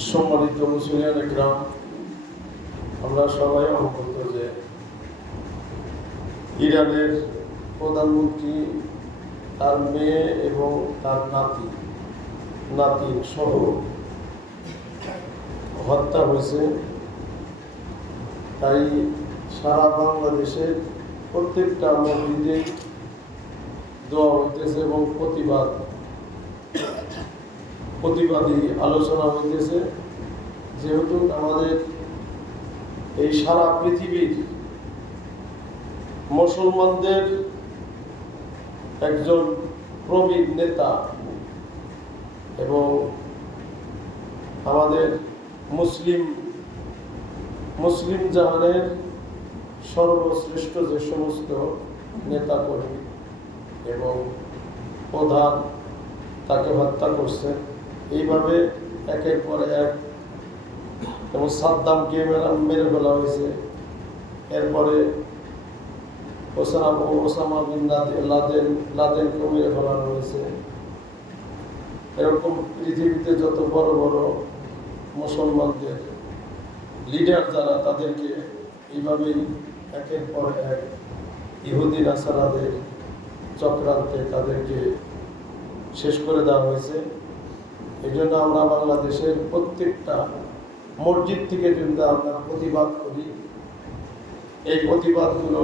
সম্মানিত মুসলিম একরাম, আমরা সবাই অবগত যে ইরানের প্রধানমন্ত্রী তার মেয়ে এবং তার নাতিন সহ হত্যা হয়েছে। তাই সারা বাংলাদেশের প্রত্যেকটা মসজিদে দোয়া হইতেছে এবং প্রতিবাদী আলোচনা হইতেছে। যেহেতু আমাদের এই সারা পৃথিবীর মুসলমানদের একজন প্রবীণ নেতা এবং আমাদের মুসলিম জাহানের সর্বশ্রেষ্ঠ যে সমস্ত নেতাকর্মী এবং প্রধান তাকে হত্যা করছে, এইভাবে একের পর এক। এবং সাদ্দামকে মেরে ফেলা হয়েছে, এরপরে ওসামা বিন লাদেনকেও মেরে ফেলানো হয়েছে। এরকম পৃথিবীতে যত বড় বড় মুসলমানদের লিডার যারা, তাদেরকে এইভাবেই একের পর এক ইহুদি নাসারাদের চক্রান্তে তাদেরকে শেষ করে দেওয়া হয়েছে। এই জন্য আমরা বাংলাদেশের প্রত্যেকটা মসজিদ থেকে যদি আমরা প্রতিবাদ করি, এই প্রতিবাদগুলো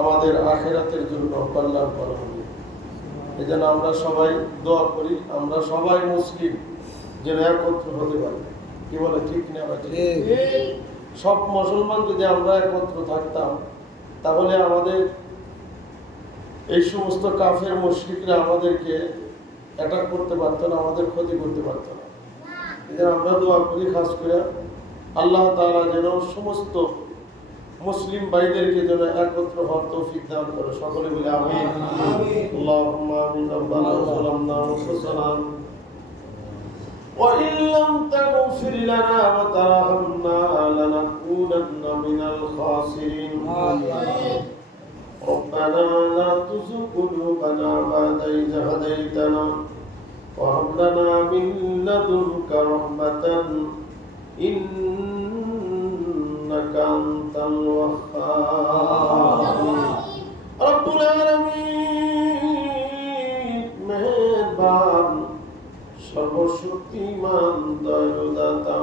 আমাদের আখিরাতের জন্য কল্যাণকর হবে। এই জন্য আমরা সবাই দোয়া করি, আমরা সবাই মুসলিম যেন একত্র হতে পারি। কি বলে, ঠিক না? সব মুসলমান যদি আমরা একত্র থাকতাম, তাহলে আমাদের এই সমস্ত কাফের মুশরিকরা আমাদেরকে অ্যাটাক করতে পারতো না, আমাদের ক্ষতি করতে পারতো না। এই জন্য আমরা দোয়া করি খাস করে আল্লাহ তাআলা যেন সমস্ত মুসলিম ভাইদেরকে যেন একত্র হওয়ার তৌফিক দান করে। সকলে বলে আমিন। আল্লাহুম্মা আমিন। রব্বানা যালামনা আনফুসানা ওয়া ইন লাম তাগফির লানা ওয়া তারহামনা লানাকুনান্না মিনাল খাসিরিন। আমিন। ربنا لا تزغ قلوبنا بعد إذ هديتنا وهب لنا من لدنك رحمة إنك أنت الوهاب رب العالمين মেহেরবান সর্বশক্তিমান দয়ালুদাতা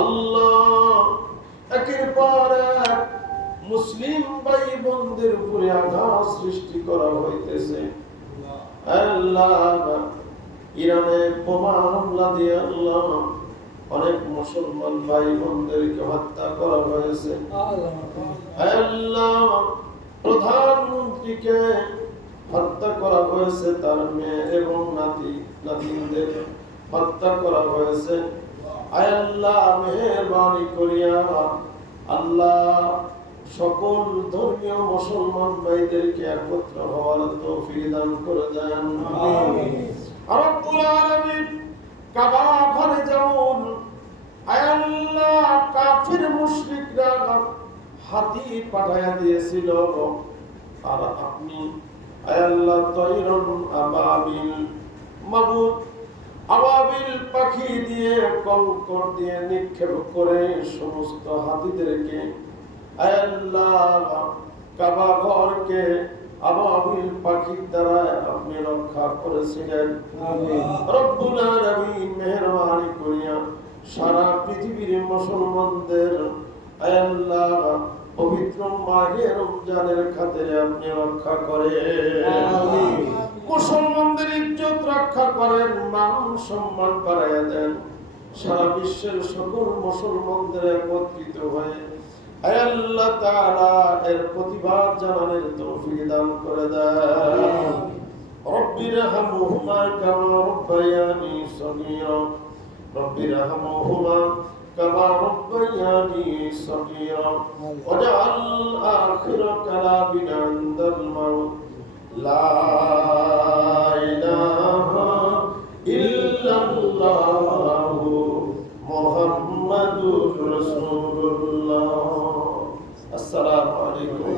আল্লাহ, একের পর এক মুসলিম ভাই বোনদের উপরে আঘাত সৃষ্টি করা হইতেছে। আল্লাহ, ইরানের বোমা হামলা দিয়ে আল্লাহ অনেক মুসলমান ভাই বোনদেরকে হত্যা করা হয়েছে। আল্লাহ, প্রধানমন্ত্রীকে হত্যা করা হয়েছে, তার মেয়ে এবং নাতিনদের হত্যা করা হয়েছে। আল্লাহ, মেহেরবানি করিয়া আল্লাহ সকল ধর্মীয় মুসলমান ভাইদেরকে একত্র হওয়ার তৌফিক দান করে দেন। আমিন। রব্বুল আলামিন, কাবা ঘরে যেমন আল্লাহ কাফির মুশরিকরা হাতি পাঠায়া দিয়েছিল, আর আপনি আল্লাহ তৈরন আবাবিল মাবুদ আবাবিল পাখি দিয়ে কঙ্কর দিয়ে নিক্ষেপ করে সমস্ত হাতিদেরকে আল্লাহ কাবা ঘরকে আবাবিল পাখির দ্বারা আপনি রক্ষা করেছিলেন। আমিন। রব্বুল আলামিন, মেহেরবানি করিয়া সারা পৃথিবীর মুসলমানদের আল্লাহ পবিত্র মাহে রমজানের খাতিরে আপনি রক্ষা করেন। আমিন। মুসলমানদের ইজ্জত রক্ষা করেন, মান সম্মান বাড়াইয়া দেন। সারা বিশ্বের সকল মুসলমানদের একত্রিত হয়ে আল্লাহ তাআলা এর প্রতিবাদ জানানোর তৌফিক দান করে দেন। রব্বিরহামহুমা কামা রব্বায়ানি সগীরা রব্বিরহামহুমা কামা রব্বায়ানি সগীরা ওয়াজআল আখিরা কালামিনা ইনদাল মাউত লা